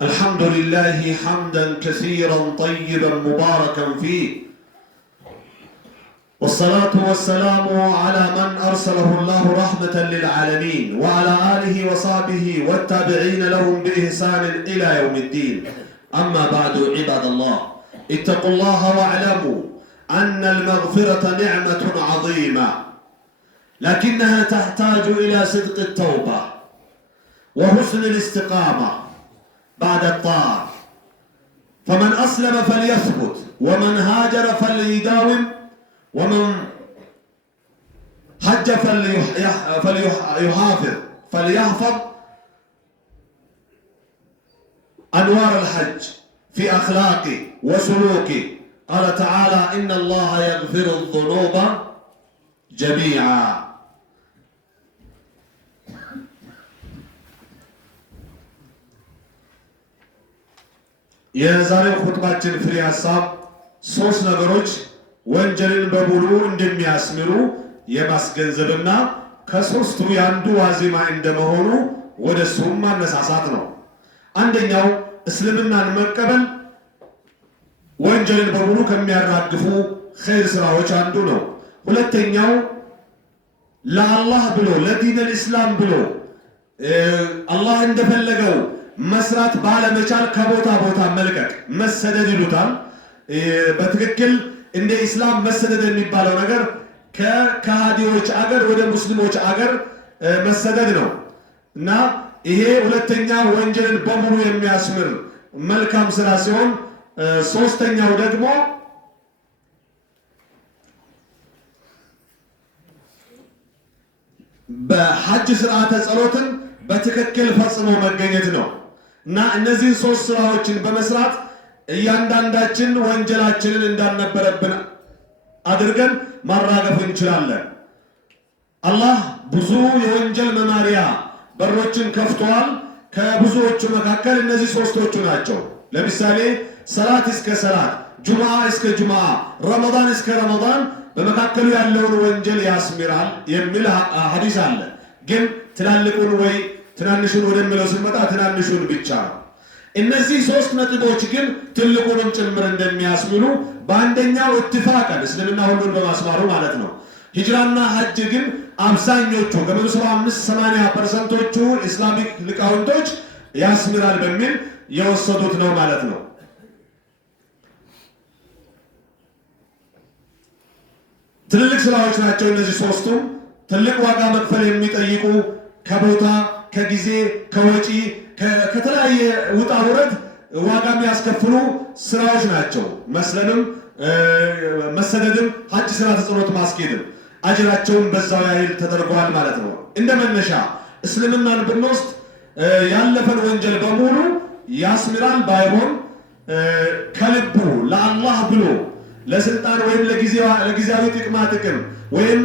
الحمد لله حمدا كثيرا طيبا مباركا فيه، والصلاة والسلام على من أرسله الله رحمة للعالمين وعلى آله وصحبه والتابعين لهم بإحسان إلى يوم الدين. أما بعد عباد الله، اتقوا الله واعلموا أن المغفرة نعمة عظيمة، لكنها تحتاج إلى صدق التوبة وحسن الاستقامة بعد الطاعة. فمن أسلم فليثبت، ومن هاجر فليداوم، ومن حج فليحفظ أنوار الحج في أخلاقه وسلوكه. قال تعالى: إن الله يغفر الذنوب جميعا. የዛሬው ኹጥባችን ፍሬ ሐሳብ ሶስት ነገሮች ወንጀልን በሙሉ እንደሚያስምሩ የማስገንዘብና ከሶስቱ ያንዱ ዋዜማ እንደመሆኑ ወደሱም ማነሳሳት ነው። አንደኛው እስልምናን መቀበል ወንጀልን በሙሉ ከሚያራግፉ ኸይር ስራዎች አንዱ ነው። ሁለተኛው ለአላህ ብሎ ለዲነል ኢስላም ብሎ አላህ እንደፈለገው መስራት ባለመቻል ከቦታ ቦታ መልቀቅ መሰደድ ይሉታል። በትክክል እንደ ኢስላም መሰደድ የሚባለው ነገር ከከሃዲዎች አገር ወደ ሙስሊሞች አገር መሰደድ ነው እና ይሄ ሁለተኛ ወንጀልን በሙሉ የሚያስምር መልካም ስራ ሲሆን፣ ሶስተኛው ደግሞ በሐጅ ስርዓተ ጸሎትን በትክክል ፈጽሞ መገኘት ነው እና እነዚህን ሶስት ስራዎችን በመስራት እያንዳንዳችን ወንጀላችንን እንዳልነበረብን አድርገን ማራገፍ እንችላለን። አላህ ብዙ የወንጀል መማሪያ በሮችን ከፍተዋል። ከብዙዎቹ መካከል እነዚህ ሶስቶቹ ናቸው። ለምሳሌ ሰላት እስከ ሰላት፣ ጁምዓ እስከ ጁምዓ፣ ረመዳን እስከ ረመዳን በመካከሉ ያለውን ወንጀል ያስምራል የሚል ሐዲስ አለ። ግን ትላልቁን ወይ ትናንሹን ወደሚለው ስንመጣ ትናንሹን ብቻ ነው። እነዚህ ሶስት ነጥቦች ግን ትልቁንም ጭምር እንደሚያስምሩ በአንደኛው ኢትፋቀን እስልምና ሁሉን በማስማሩ ማለት ነው። ሂጅራና ሐጅ ግን አብዛኞቹ ከ75-80% ኢስላሚክ ሊቃውንቶች ያስምራል በሚል የወሰዱት ነው ማለት ነው። ትልልቅ ስራዎች ናቸው እነዚህ ሶስቱም። ትልቅ ዋጋ መክፈል የሚጠይቁ ከቦታ ከጊዜ ከወጪ ከተለያየ ውጣ ውረድ ዋጋ የሚያስከፍሉ ስራዎች ናቸው። መስለምም መሰደድም ሐጅ ስርዓተ ጸሎት ማስኬድም አጅራቸውን በዛው ያህል ተደርጓል ማለት ነው። እንደ መነሻ እስልምናን ብንወስድ ያለፈን ወንጀል በሙሉ ያስምራል። ባይሆን ከልቡ ለአላህ ብሎ ለስልጣን ወይም ለጊዜያዊ ጥቅማ ጥቅም ወይም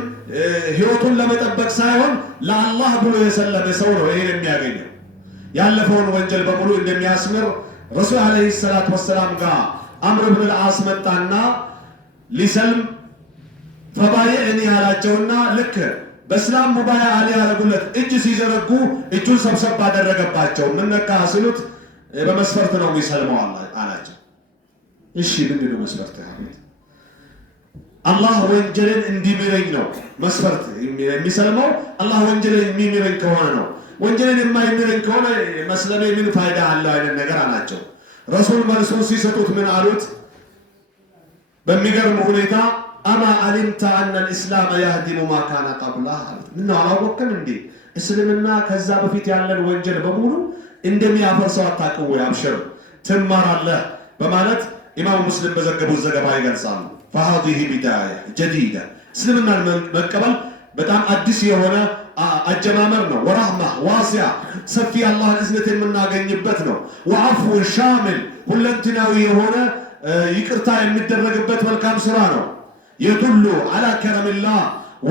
ህይወቱን ለመጠበቅ ሳይሆን ለአላህ ብሎ የሰለመ ሰው ነው ይሄን የሚያገኘው። ያለፈውን ወንጀል በሙሉ እንደሚያስምር ረሱል አለይሂ ሰላቱ ወሰላም ጋር አምር ብን አልዓስ መጣና ሊሰልም ፈባይዕኒ ያላቸውና ልክ በእስላም ሙባያ ያደረጉለት እጅ ሲዘረጉ እጁን ሰብሰብ አደረገባቸው። ምን ነካ ሲሉት በመስፈርት ነው የሚሰልመው አላቸው። እሺ ምንድን ነው መስፈርት? አላህ ወንጀልን እንዲምረኝ ነው መስፈርት የሚሰልመው። አላህ ወንጀልን የሚምረኝ ከሆነ ነው። ወንጀልን የማይምረኝ ከሆነ መስለሜ ምን ፋይዳ አለው አይነት ነገር አላቸው። ረሱል መልሱን ሲሰጡት ምን አሉት? በሚገርም ሁኔታ አማ አሊምተ አነ ልእስላም ያህዲሙ ማ ካነ ቀብላህ አሉት። ምነው አላወቅም እንዴ እስልምና ከዛ በፊት ያለን ወንጀል በሙሉ እንደሚያፈርሰው አታውቅም ወይ? አብሽር ትማራለህ በማለት ኢማሙ ሙስሊም በዘገቡት ዘገባ ይገልጻሉ። فهذه بداية جديدة። እስልምናን መቀበል በጣም አዲስ የሆነ አጀማመር ነው። ወራህማ ዋሲያ ሰፊ አላህን እዝነት የምናገኝበት ነው። ወአፉ ሻሚል ሁለንተናዊ የሆነ ይቅርታ የሚደረግበት መልካም ስራ ነው። የዱሉ አላ ከረሚላህ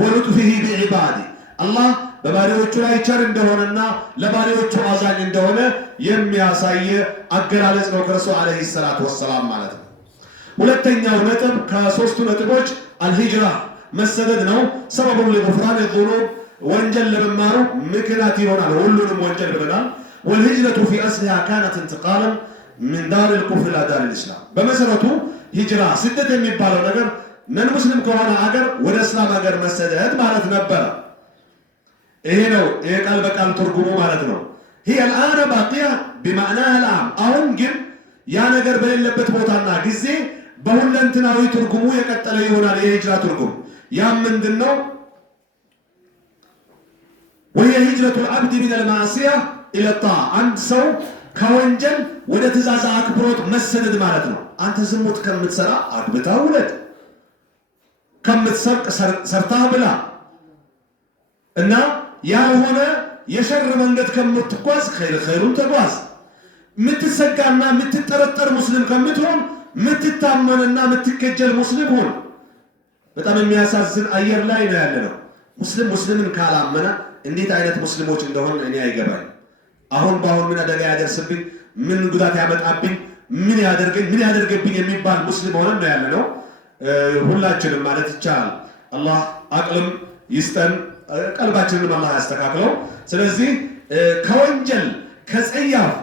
ወልጥፊሂ ቢዒባዲ አላህ በባሪዎቹ ላይ ቸር እንደሆነና ለባሪዎቹ አዛኝ እንደሆነ የሚያሳይ አገላለጽ ነው ከረሱል አለይሂ ሰላቱ ወሰላም ማለት ነው። ሁለተኛው ነጥብ ከሶስቱ ነጥቦች አልሂጅራ መሰደድ ነው። ሰበቡን ለጉፍራን የዙኑብ ወንጀል ለመማሩ ምክንያት ይሆናል። ሁሉንም ወንጀል ብለናል። والهجرة في أصلها كانت انتقالا من دار الكفر إلى دار الإسلام. بمسرته هجرة سدة من بالو نجر من مسلم كوانا أجر ولا إسلام أجر مسدات مالت نبرة. إيه نو إيه قلبك أن ترجمه مالتنا. هي الآن باقية بمعناها العام. أهم جن يا نجر بين لبت بوتانا جزء بقول أنت ناوي ترجمه يكتل يهون عليه هجرة ترجم. يا من دنو وهي هجرة العبد من المعصية إلى الطاعة. عند سو كونجل ولا تزازع أكبروت مسند مالتنا. أنت زموت كم متسرع أكبتها ولد كم متسرق سرتها بلا إن يا هنا يشر من قد كم متقواز خيرون تقواز متسقعنا متترتر مسلم كم متهم متتامننا متكجل مسلم هون በጣም የሚያሳዝን አየር ላይ ነው ያለነው። ሙስሊምን ካላመነ እንዴት አይነት ሙስሊሞች እንደሆነ እኔ አይገባኝ። አሁን ምን አደጋ ያደርስብኝ፣ ምን ጉዳት ያመጣብኝ፣ ምን ያደርገብኝ የሚባል ሙስሊም ሆነን ነው ያለነው ሁላችንም ማለት ይቻላል። አላህ አቅልም ይስጠን፣ ቀልባችንን አላህ ያስተካክለው። ስለዚህ ከወንጀል ከጸያፍ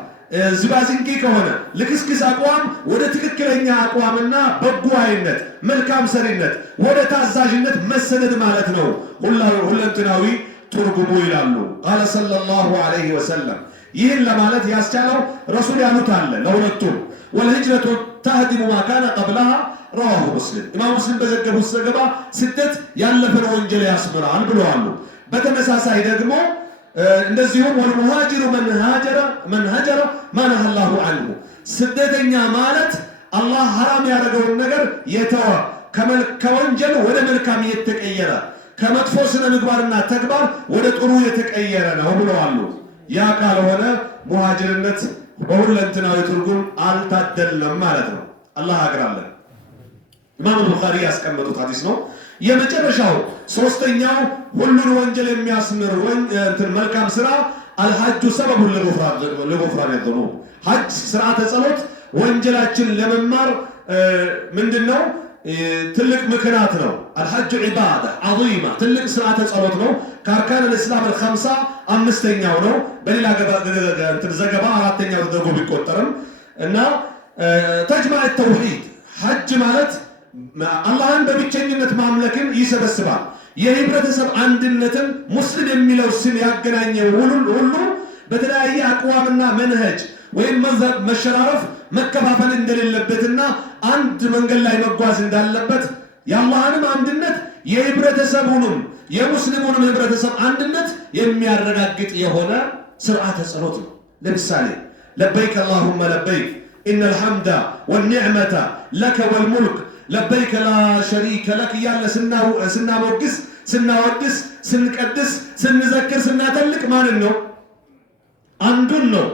ዝባዝንጌ ከሆነ ልክስክስ አቋም ወደ ትክክለኛ አቋምና በጎ አይነት መልካም ሰሪነት ወደ ታዛዥነት መሰደድ ማለት ነው ሁለንተናዊ ትርጉሙ ይላሉ ቃለ ሰለላሁ ዐለይሂ ወሰለም። ይህን ለማለት ያስቻለው ረሱል ያሉት አለ ለሁለቱም ወልሂጅረቱ ተህዲሙ ማ ካነ ቀብለሃ ረዋሁ ሙስሊም። ኢማም ሙስሊም በዘገቡት ዘገባ ስደት ያለፈን ወንጀል ያስምራል ብለዋል። በተመሳሳይ ደግሞ እንደዚሁም ወልሙሃጅሩ መን ሀጀረ ማ ነሃ አላሁ ዐንሁ ስደተኛ ማለት አላህ ሐራም ያደረገውን ነገር የተወ ከወንጀል ወደ መልካም የተቀየረ ከመጥፎ ስነ ምግባርና ተግባር ወደ ጥሩ የተቀየረ ነው ብለዋል። ያ ካልሆነ ሙሃጅርነት በሁለንተናዊ ትርጉም አልታደለም ማለት ነው። አላህ አግራለን። ኢማም ቡኻሪ ያስቀመጡት ሐዲስ ነው። የመጨረሻው ሶስተኛው ሁሉን ወንጀል የሚያስምር መልካም ስራ አልሐጁ ሰበቡ ለጉፍራን የذنوب ሐጅ ስርዓተ ጸሎት ወንጀላችን ለመማር ምንድነው ትልቅ ምክንያት ነው። አልሐጁ ዒባዳ ዐዚማ ትልቅ ስርዓተ ጸሎት ነው። ከአርካን الاسلام الخمسه አምስተኛው ነው። በሌላ ዘገባ አራተኛው ተደርጎ ቢቆጠርም እና ተጅማዕ التوحيد ሐጅ ማለት አላህን በብቸኝነት ማምለክን ይሰበስባል። የህብረተሰብ አንድነትን ሙስሊም የሚለው ስም ያገናኘው ሁሉ በተለያየ አቋምና መንሀጅ ወይም መዝሀብ መሸራረፍ መከፋፈል እንደሌለበትና አንድ መንገድ ላይ መጓዝ እንዳለበት የአላህንም አንድነት የህብረተሰቡንም የሙስሊሙንም ህብረተሰብ አንድነት የሚያረጋግጥ የሆነ ስርዓተ ጸሎት ነው። ለምሳሌ ለበይክ አላሁመ ለበይክ ኢነል ሐምደ ወኒዕመተ ለከ ወልሙልክ ለበይከ ላ ሸሪከ ለክ እያለ ስናሞግስ ስናወድስ ስንቀድስ ስንዘክር ስናተልቅ ማንን ነው? አንዱን ነው።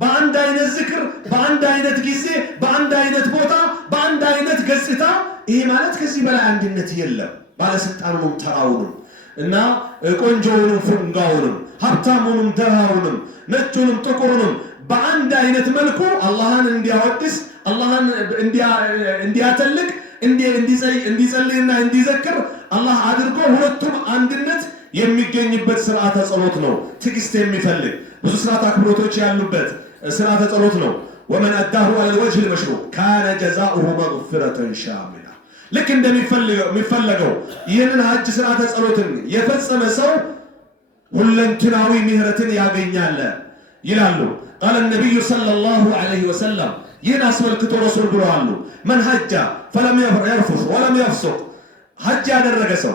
በአንድ አይነት ዝክር በአንድ አይነት ጊዜ በአንድ አይነት ቦታ በአንድ አይነት ገጽታ። ይሄ ማለት ከዚህ በላይ አንድነት የለም። ባለስልጣኑንም ተራውንም እና ቆንጆውንም ፉንጋውንም ሀብታሙንም ደሃውንም ነጩንም ጥቁሩንም በአንድ አይነት መልኩ አላህን እንዲያወድስ አላህን እንዲያተልቅ እንዲጸልይና እንዲዘክር አላህ አድርጎ ሁለቱም አንድነት የሚገኝበት ስርዓተ ጸሎት ነው። ትዕግስት የሚፈልግ ብዙ ስርዓተ አክብሮቶች ያሉበት ስርዓተ ጸሎት ነው። ወመን አዳሁ ዐለ الوجه المشروع كان جزاؤه مغفرة شاملة ልክ እንደሚፈለገው ይህንን ሐጅ ስርዓተ ጸሎትን የፈጸመ ሰው ሁለንተናዊ ምህረትን ያገኛል ይላሉ። قال النبي صلى الله عليه وسلم ይህን አስመልክቶ ረሱል ብለዋል መን ሐጀ ፈለም የርፉስ ወለም የፍሱቅ ሐጅ ያደረገ ሰው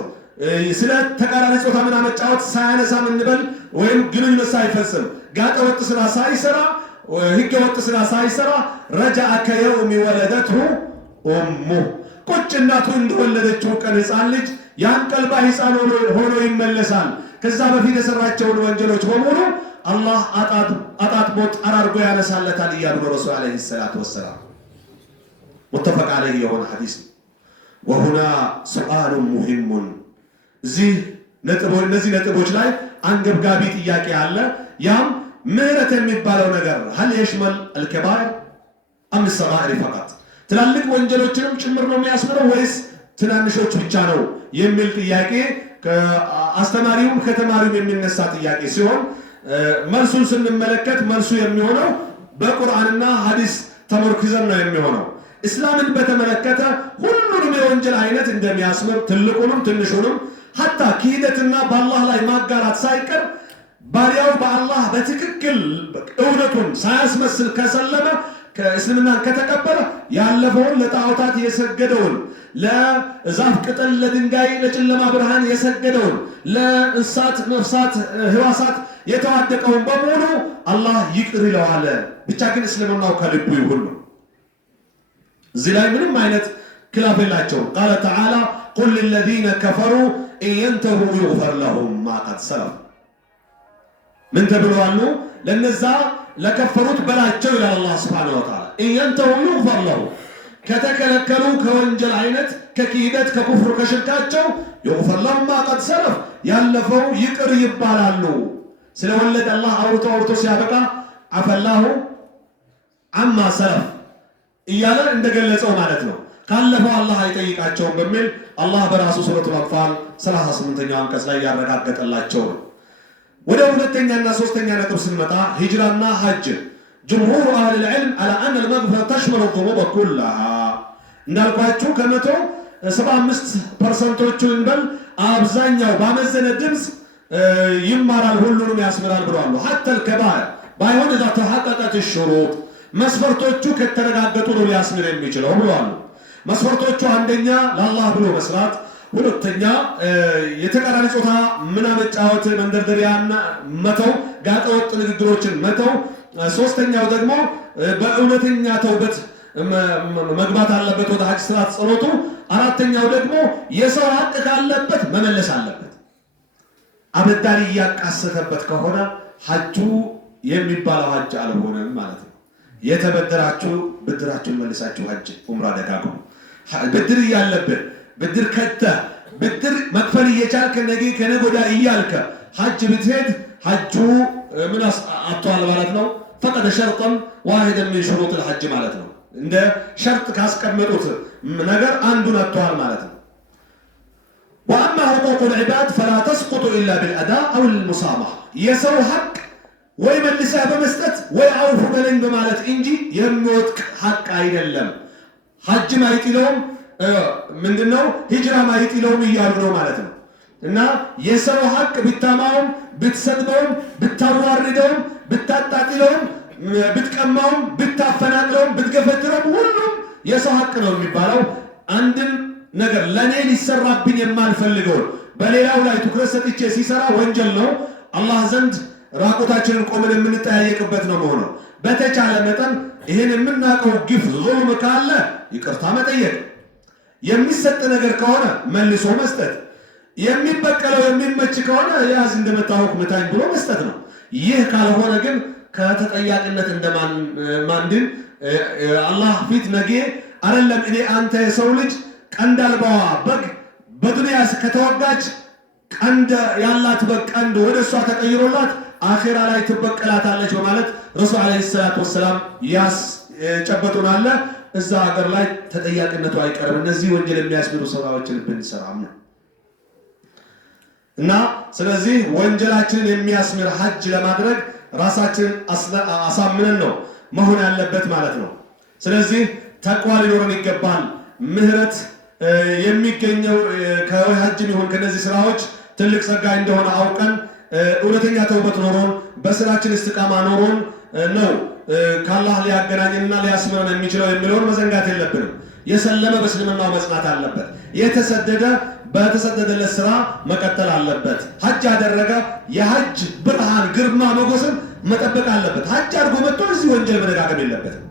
ስለ ተቃራኒ ጾታ ምን አመጫወት ሳያነሳ እንበል ወይም ግንኙነት ሳይፈጽም ጋጠ ወጥ ስራ ሳይሰራ ህገ ወጥ ስራ ሳይሰራ ረጃአ ከየውም ወለደትሁ ኡሙ ቁጭ እናቱ እንደወለደችው ቀን ህፃን ልጅ ያን ቀልባ ህፃን ሆኖ ይመለሳል። ከዛ በፊት የሰራቸውን ወንጀሎች በሙሉ አላህ አጣጥቦ ጠራርጎ ያነሳለታል እያሉ ረሱል አለይሂ ሰላቱ ወሰላም متفق عليه የሆነ ሐዲስ ነው። وهنا سؤال مهم እነዚህ ነጥቦች ላይ አንገብጋቢ ጥያቄ አለ። ያም ምህረት የሚባለው ነገር هل يشمل الكبائر ام الصغائر فقط ትላልቅ ወንጀሎችንም ጭምር ነው የሚያስምረው ወይስ ትናንሾች ብቻ ነው የሚል ጥያቄ ከአስተማሪውም ከተማሪውም የሚነሳ ጥያቄ ሲሆን መልሱን ስንመለከት መልሱ የሚሆነው በቁርአንና ሐዲስ ተመርኩዘን ነው የሚሆነው። እስላምን በተመለከተ ሁሉንም የወንጀል አይነት እንደሚያስምር ትልቁንም ትንሹንም ሐታ ክህደትና በአላህ ላይ ማጋራት ሳይቀር ባሪያው በአላህ በትክክል እውነቱን ሳያስመስል ከሰለመ ከእስልምናን ከተቀበለ ያለፈውን ለጣዖታት የሰገደውን ለዛፍ ቅጠል ለድንጋይ ለጨለማ ብርሃን የሰገደውን ለእንስሳት ነፍሳት ህዋሳት የተዋደቀውን በሙሉ አላህ ይቅር ይለዋል። ብቻ ግን እስልምናው ከልቡ ይሁን። እዚህ ላይ ምንም አይነት ክላፍ የላቸውም። ቃለ ተዓላ ቁል ለለዚነ ከፈሩ ኢን የንተሁ ዩግፈር ለሁም ማ ቀድ ሰለፍ። ምን ተብለዋል? ለነዛ ለከፈሩት በላቸው ይላል አላህ ሱብሓነሁ ወተዓላ። ኢን የንተሁ ዩግፈር ለሁም ከተከለከሉ ከወንጀል አይነት ከክህደት ከኩፍር ከሽርካቸው ዩግፈር ለሁም ማ ቀድ ሰለፍ ያለፈው ይቅር ይባላሉ። ስለወለደ አላህ አውርቶ ሲያበቃ አፈላሁ አማ ሰለፍ እያለ እንደገለጸው ማለት ነው። ካለፈው አላህ አይጠይቃቸውም በሚል አላህ በራሱ ሱረቱል አንፋል 38ኛው አንቀጽ ላይ ያረጋገጠላቸው ነው። ወደ ሁለተኛና ሶስተኛ ነጥብ ስንመጣ ሂጅራና ሐጅ ጅምሁር አህል العلم على ان المغفرة تشمل الذنوب كلها እንዳልኳችሁ ከመቶ 75% እንበል አብዛኛው ባመዘነ ድምጽ ይማራል ሁሉንም ያስመራል ብለዋል። حتى الكبائر ባይሆን اذا تحققت الشروط መስፈርቶቹ ከተረጋገጡ ነው ሊያስምር የሚችለው ብለዋል። መስፈርቶቹ አንደኛ ለአላህ ብሎ መስራት፣ ሁለተኛ የተቃራኒ ጾታ ምና መጫወት መንደርደሪያና መተው ጋጠወጥ ንግግሮችን መተው፣ ሶስተኛው ደግሞ በእውነተኛ ተውበት መግባት አለበት ወደ ሐጅ ስርዓት ጸሎቱ፣ አራተኛው ደግሞ የሰው ሀቅ ካለበት መመለስ አለበት። አበዳሪ እያቃሰተበት ከሆነ ሐጁ የሚባለው ሐጅ አልሆነም ማለት ነው። የተበደራችሁ ብድራችሁን መልሳችሁ ሐጅ ዑምራ ደጋግሙ። ብድር እያለብህ ብድር ከተህ ብድር መክፈል እየቻልክ ነገ ከነገ ወዲያ እያልከ ሐጅ ብትሄድ ሐጁ ምን አጥቷል ማለት ነው። ፈቀደ ሸርጠን ዋሂደን ሚን ሹሩጥ الحج ማለት ነው። እንደ ሸርጥ ካስቀመጡት ነገር አንዱን አጥቷል ማለት ነው። واما حقوق العباد فلا تسقط الا بالاداء او المسامحه የሰው ሐቅ ወይ መልሰህ በመስጠት ወይ አውፉ በለኝ በማለት እንጂ የሚወጥቅ ሐቅ አይደለም። ሐጅ ማይጥለውም ምንድነው ሂጅራ ማይጥለውም እያሉ ነው ማለት ነው። እና የሰው ሐቅ ብታማውም ብትሰድበውም ብታዋርደውም ብታጣጥለውም ብትቀማውም ብታፈናቅለውም ብትገፈትረውም ሁሉም የሰው ሐቅ ነው የሚባለው። አንድም ነገር ለኔ ሊሰራብኝ የማልፈልገው በሌላው ላይ ትኩረት ሰጥቼ ሲሰራ ወንጀል ነው። አላህ ዘንድ ራቆታችንን ቆመን የምንጠያየቅበት ነው መሆኑ። በተቻለ መጠን ይሄን የምናቀው ግፍ ዙልም ካለ ይቅርታ መጠየቅ፣ የሚሰጥ ነገር ከሆነ መልሶ መስጠት፣ የሚበቀለው የሚመች ከሆነ ያዝ እንደመታወቅ መታኝ ብሎ መስጠት ነው። ይህ ካልሆነ ግን ከተጠያቂነት እንደማንድን አላህ ፊት ነገ አይደለም እኔ አንተ የሰው ልጅ ቀንድ አልባዋ በግ በዱንያ ከተወጋች ቀንድ ያላት በግ ቀንድ ወደሷ ተቀይሮላት አኺራ ላይ ትበቀላታለች በማለት ረሱል አለይሂ ሰላቱ ወሰለም ያስጨበጡናል። እዛ ሀገር ላይ ተጠያቂነቱ አይቀርም። እነዚህ ወንጀል የሚያስብሩ ሰራዎችን ብንሰራም ነው እና ስለዚህ ወንጀላችንን የሚያስምር ሐጅ ለማድረግ ራሳችንን አሳምነን ነው መሆን ያለበት ማለት ነው። ስለዚህ ተቅዋ ሊኖረን ይገባል። ምህረት የሚገኘው ከሐጅም ይሁን ከነዚህ ስራዎች ትልቅ ጸጋ እንደሆነ አውቀን እውነተኛ ተውበት ኖሮን በስራችን እስትቃማ ኖሮን ነው ከአላህ ሊያገናኝና ሊያስምረን የሚችለው የሚለውን መዘንጋት የለብንም። የሰለመ በእስልምናው መጽናት አለበት። የተሰደደ በተሰደደለት ስራ መቀጠል አለበት። ሐጅ ያደረገ የሐጅ ብርሃን ግርማ ሞገስን መጠበቅ አለበት። ሐጅ አድርጎ መጥቶ እዚህ ወንጀል መደጋገም የለበትም።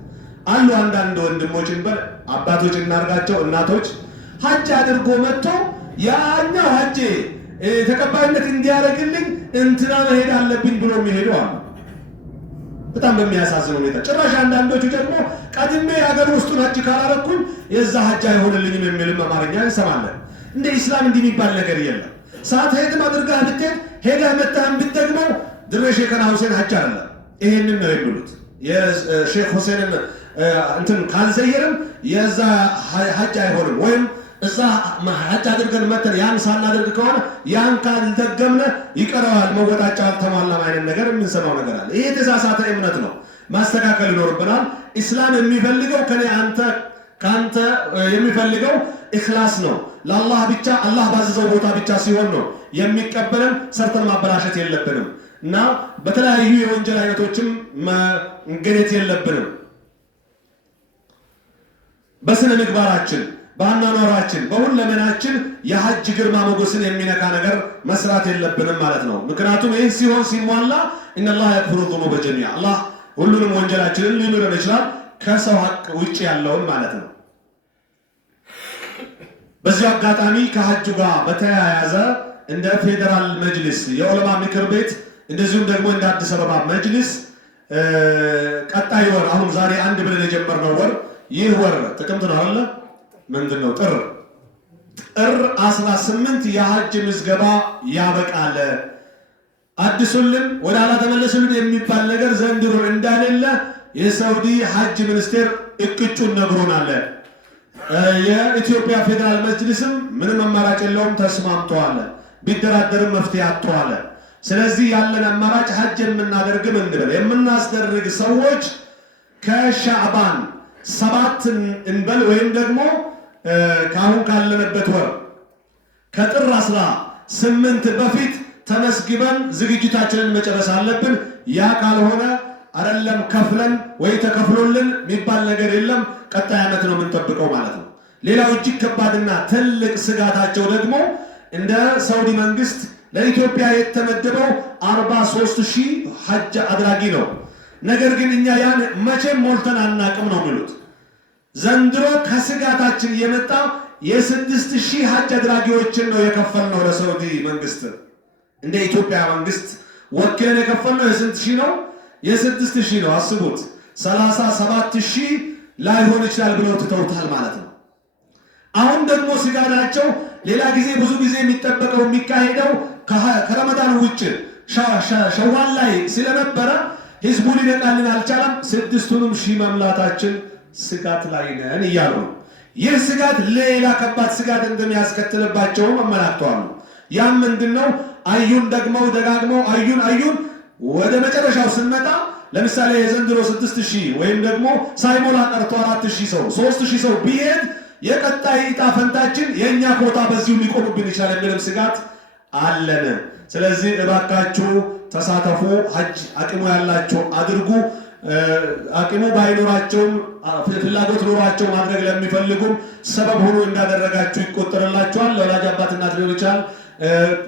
አሉ አንዳንድ ወንድሞችን አባቶች እናርጋቸው እናቶች ሐጅ አድርጎ መጥቶ ያኛው ሐጅ ተቀባይነት እንዲያደርግልኝ እንትና መሄድ አለብኝ ብሎ የሚሄዱ አሉ። በጣም በሚያሳዝን ሁኔታ ጭራሽ አንዳንዶቹ ደግሞ ቀድሜ የሀገር ውስጡን ሐጅ ካላረኩኝ የዛ ሐጅ አይሆንልኝም የሚልም አማርኛ እንሰማለን። እንደ ኢስላም እንዲህ የሚባል ነገር የለም። ሰዓት ሄድም አድርጋህ ብትሄድ ሄደህ መተህም ብትደግመው ድሬ ሼክና ሁሴን ሐጅ አይደለም። ይሄንን ነው የሚሉት። የሼክ ሁሴንን እንትን ካልዘየርም የዛ ሐጅ አይሆንም ወይም እዛ ሐጅ አድርገን መተን ያን ሳናደርግ ከሆነ ያን ካልደገምነ ይቀረዋል መወጣጫ አልተሟላም አይነት ነገር የምንሰማው ነገር አለ። ይሄ የተሳሳተ እምነት ነው፣ ማስተካከል ይኖርብናል። ኢስላም የሚፈልገው ካንተ የሚፈልገው ኢኽላስ ነው። ለአላህ ብቻ አላህ ባዘዘው ቦታ ብቻ ሲሆን ነው የሚቀበለን። ሰርተን ማበላሸት የለብንም እና በተለያዩ የወንጀል አይነቶችም መገኘት የለብንም። በስነ ምግባራችን፣ በአኗኗራችን፣ በሁለመናችን የሐጅ ግርማ ሞገስን የሚነካ ነገር መስራት የለብንም ማለት ነው። ምክንያቱም ይህ ሲሆን ሲሟላ ኢነላህ የግፊሩ ዙኑበ ጀሚዓ አላህ ሁሉንም ወንጀላችንን ሊምረን ይችላል፣ ከሰው ሐቅ ውጭ ያለውን ማለት ነው። በዚህ አጋጣሚ ከሐጅ ጋር በተያያዘ እንደ ፌደራል መጅሊስ የዑለማ ምክር ቤት እንደዚሁም ደግሞ እንደ አዲስ አበባ መጅሊስ ቀጣይ ወር አሁን ዛሬ አንድ ብለን የጀመርነው ወር ይህ ወር ጥቅምት ነው አይደል? ምንድነው? ጥር 18 የሐጅ ምዝገባ ያበቃል። አዲሱልን ወደ ኋላ ተመለሱልን የሚባል ነገር ዘንድሮ እንዳሌለ የሳውዲ ሐጅ ሚኒስቴር እቅጩን ነግሮናል። የኢትዮጵያ ፌደራል መጅሊስም ምንም አማራጭ የለውም ተስማምተዋል። ቢደራደርም መፍትሄ አጥተዋል። ስለዚህ ያለን አማራጭ ሐጅ የምናደርግም እንበል የምናስደርግ ሰዎች ከሻዕባን 7 እንበል ወይም ደግሞ ካሁን ካለንበት ወር ከጥር 18 በፊት ተመስግበን ዝግጅታችንን መጨረስ አለብን። ያ ካልሆነ አይደለም ከፍለን ወይ ተከፍሎልን የሚባል ነገር የለም። ቀጣይ ዓመት ነው የምንጠብቀው ማለት ነው። ሌላው እጅግ ከባድና ትልቅ ስጋታቸው ደግሞ እንደ ሳውዲ መንግስት ለኢትዮጵያ የተመደበው 43,000 ሐጅ አድራጊ ነው። ነገር ግን እኛ ያን መቼም ሞልተን አናቅም ነው የሚሉት። ዘንድሮ ከስጋታችን የመጣ የ6,000 ሐጅ አድራጊዎችን ነው የከፈልነው ለሳውዲ መንግስት። እንደ ኢትዮጵያ መንግስት ወክለን የከፈልነው የስንት ሺህ ነው? የ6,000 ነው። አስቡት 37,000 ላይሆን ይችላል ብለው ትተውታል ማለት ነው። አሁን ደግሞ ስጋታቸው ሌላ ጊዜ ብዙ ጊዜ የሚጠበቀው የሚካሄደው ከረመዳን ውጭ ሸዋል ላይ ስለነበረ ህዝቡ ሊነቃልን አልቻለም። 6,000 መምላታችን ስጋት ላይ ነን እያሉ ነው። ይህ ስጋት ሌላ ከባድ ስጋት እንደሚያስከትልባቸውም አመላክተዋል። ያም ምንድነው? አዩን ደግመው ደጋግመው አዩን ወደ መጨረሻው ስንመጣ ለምሳሌ የዘንድሮ 6,000 ወይም ደግሞ ሳይሞላ ቀርቶ 4,000 ሰው 3,000 ሰው ቢሄድ የቀጣይ ዕጣ ፈንታችን የኛ ኮታ በዚሁ ሊቆምብን ይችላል የሚልም ስጋት አለን። ስለዚህ እባካችሁ ተሳተፉ። ሐጅ አቅሙ ያላችሁ አድርጉ። አቅሙ ባይኖራቸውም ፍላጎት ኖሯቸው ማድረግ ለሚፈልጉም ሰበብ ሆኖ እንዳደረጋችሁ ይቆጠርላችኋል። ለወላጅ አባት እናት ሊሆን ይችላል።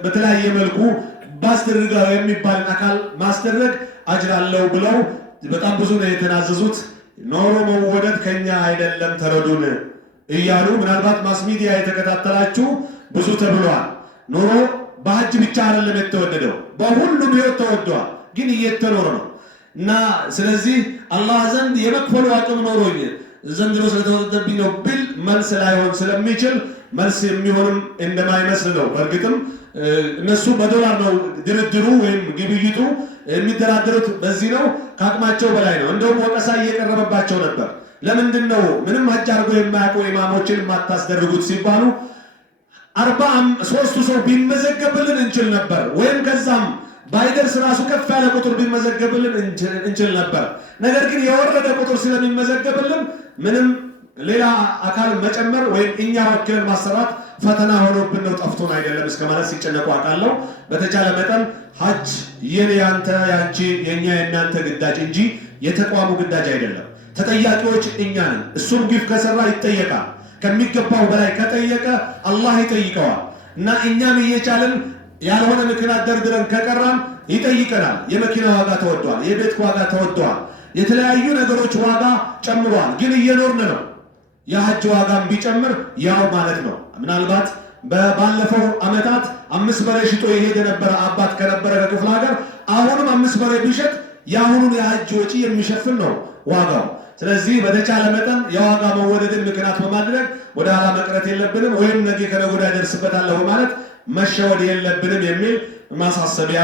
በተለያየ መልኩ ባስደርጋው የሚባልን አካል ማስደረግ አጅር አለው ብለው በጣም ብዙ ነው የተናዘዙት። ኖሮ መወደድ ከኛ አይደለም ተረዱን እያሉ ምናልባት ማስ ሚዲያ የተከታተላችሁ ብዙ ተብሏል። ኖሮ በሐጅ ብቻ አይደለም የተወደደው፣ በሁሉም ህይወት ተወደዋል፣ ግን እየተኖረ ነው እና ስለዚህ አላህ ዘንድ የመክፈሉ አቅም ኖሮኝ ዘንድሮ ስለተወደደብኝ ነው ብል መልስ ላይሆን ስለሚችል መልስ የሚሆንም እንደማይመስል ነው። በእርግጥም እነሱ በዶላር ነው ድርድሩ ወይም ግብይቱ የሚደራደሩት፣ በዚህ ነው። ከአቅማቸው በላይ ነው። እንደውም ወቀሳ እየቀረበባቸው ነበር። ለምንድን ነው ምንም ሐጅ አድርጎ የማያውቁ ኢማሞችን የማታስደርጉት ሲባሉ 43 ሰው ቢመዘገብልን እንችል ነበር፣ ወይም ከዛም ባይደርስ ራሱ ከፍ ያለ ቁጥር ቢመዘገብልን እንችል ነበር። ነገር ግን የወረደ ቁጥር ስለሚመዘገብልን ምንም ሌላ አካል መጨመር ወይም እኛ ወክለን ማሰራት ፈተና ሆኖብን ነው፣ ጠፍቶን አይደለም እስከ ማለት ሲጨነቁ አውቃለሁ። በተቻለ መጠን ሐጅ የኔ ያንተ ያንቺ የኛ የናንተ ግዳጅ እንጂ የተቋሙ ግዳጅ አይደለም። ተጠያቂዎች እኛ ነን። እሱም ግፍ ከሰራ ይጠየቃል። ከሚገባው በላይ ከጠየቀ አላህ ይጠይቀዋል እና እኛም እየቻልን ያልሆነ ምክንያት ደርድረን ከቀራም ይጠይቀናል። የመኪና ዋጋ ተወዷል፣ የቤት ዋጋ ተወዷል፣ የተለያዩ ነገሮች ዋጋ ጨምሯል። ግን እየኖርን ነው። የሐጅ ዋጋም ቢጨምር ያው ማለት ነው። ምናልባት ባለፈው ዓመታት 5 በሬ ሽጦ የሄደ ነበረ አባት ከነበረ ከክፍለ ሀገር አሁንም 5 በሬ ቢሸጥ የአሁኑን የሐጅ ወጪ የሚሸፍን ነው ዋጋው። ስለዚህ በተቻለ መጠን የዋጋ መወደድን ምክንያት በማድረግ ወደ ኋላ መቅረት የለብንም፣ ወይም ነገ ከነገ ወዲያ ደርስበታለሁ ማለት መሸወድ የለብንም የሚል ማሳሰቢያ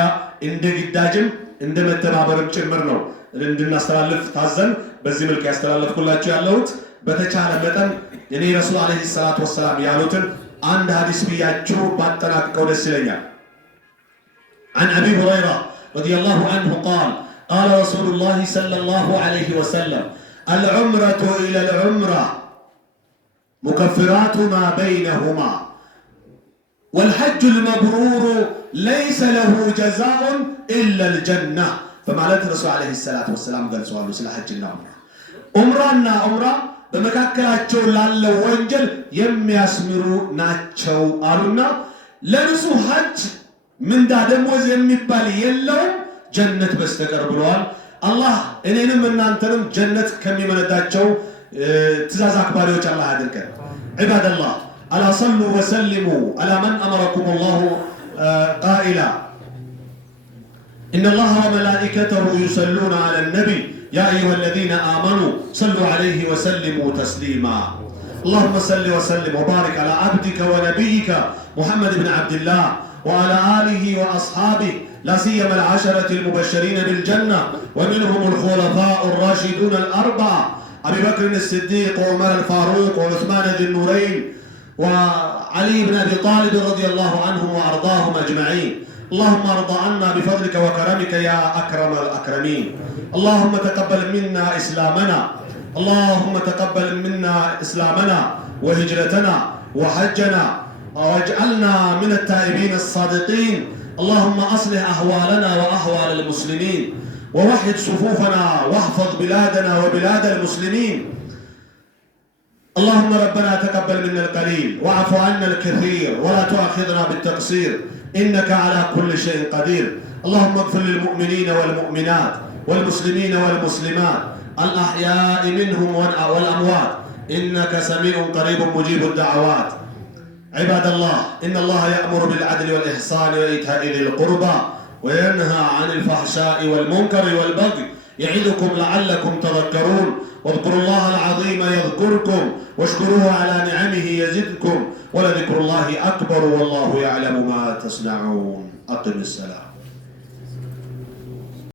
እንደ ግዳጅም እንደ መተባበርም ጭምር ነው እንድናስተላልፍ ታዘን በዚህ መልክ ያስተላልፍኩላችሁ ያለሁት። በተቻለ መጠን እኔ ረሱል አለይሂ ሰላቱ ወሰላም ያሉትን አንድ ሐዲስ ብያችሁ ባጠናቅቀው ደስ ይለኛል። عن أبي هريرة رضي الله عنه قال قال رسول الله صلى الله عليه وسلم العمرة إلى العمرة مكفرات ما بينهما والحج المبرور ليس له جزاء إلا الجنة. فمالت الرسول عليه الصلاة والسلام قال سؤال سلا حجنا عمرة عمرة በመካከላቸው ላለው ወንጀል የሚያስምሩ ናቸው አሉና ለርሱ ሐጅ ምንዳ ደሞዝ የሚባል የለውም ጀነት በስተቀር ብለዋል። አላህ እኔንም እናንተንም ጀነት ከሚመነዳቸው ትእዛዝ አክባሪዎች አላህ ያድርገን። ዒባደላህ አላ ሰሉ ወሰሊሙ አላ መን አመረኩም አላሁ ቃኢላ ኢነላሃ ወመላኢከተሁ ዩሰሉነ ዐለ ነቢይ يا أيها الذين آمنوا صلوا عليه وسلموا تسليما. اللهم صل وسلم وبارك على عبدك ونبيك محمد بن عبد الله وعلى آله وأصحابه لا سيما العشرة المبشرين بالجنة ومنهم الخلفاء الراشدون الأربعة أبي بكر الصديق وعمر الفاروق وعثمان ذي النورين وعلي بن أبي طالب رضي الله عنهم وأرضاهم أجمعين. اللهم ارض عنا بفضلك وكرمك يا أكرم الأكرمين. اللهم تقبل منا إسلامنا، اللهم تقبل منا إسلامنا وهجرتنا وحجنا واجعلنا من التائبين الصادقين. اللهم أصلح أحوالنا وأحوال المسلمين ووحد صفوفنا واحفظ بلادنا وبلاد المسلمين. اللهم ربنا تقبل منا القليل واعف عنا الكثير ولا تؤاخذنا بالتقصير إنك على كل شيء قدير. اللهم اغفر للمؤمنين والمؤمنات والمسلمين والمسلمات الأحياء منهم والأموات إنك سميع قريب مجيب الدعوات. عباد الله إن الله يأمر بالعدل والإحسان وإيتاء ذي القربى وينهى عن الفحشاء والمنكر والبغي يعظكم لعلكم تذكرون. واذكروا الله العظيم يذكركم واشكروه على نعمه يزدكم ولذكر الله أكبر والله يعلم ما تصنعون. أقم السلام.